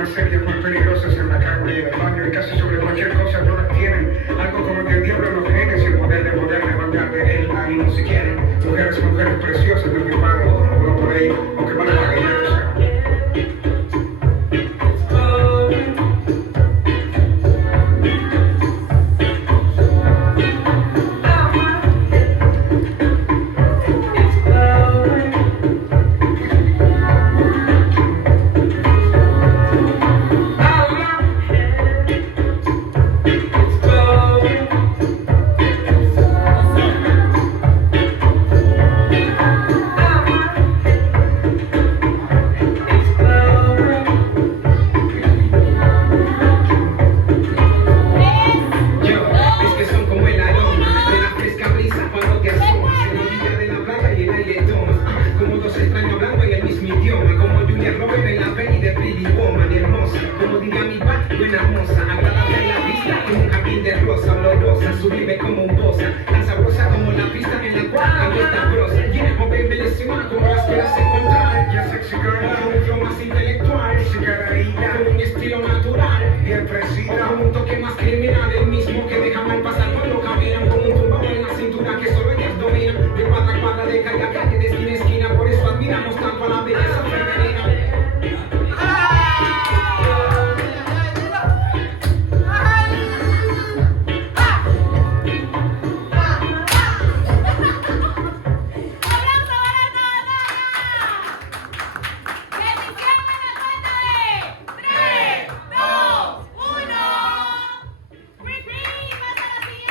más serias, más peligrosas en la cama y en el baño y casi sobre cualquier cosa todas tienen algo como que el diablo en los genes y el poder de levantar de él a no si quieren. Mujeres preciosas de mi padre, uno por ahí, aunque van a la calle, o sea. Sublime como un bosa, tan sabrosa como la pista en la cual canto esta prosa. Llena como embellecida como las quieras encontrar. Ya sexy girl, con un flow más intelectual, cigarrita, con un estilo natural, bien precisa, con un toque más criminal, el mismo que deja mal pasar cuando caminan, con un tumbado en la cintura que solo ellas dominan. De cuadra a cuadra, de calle a calle,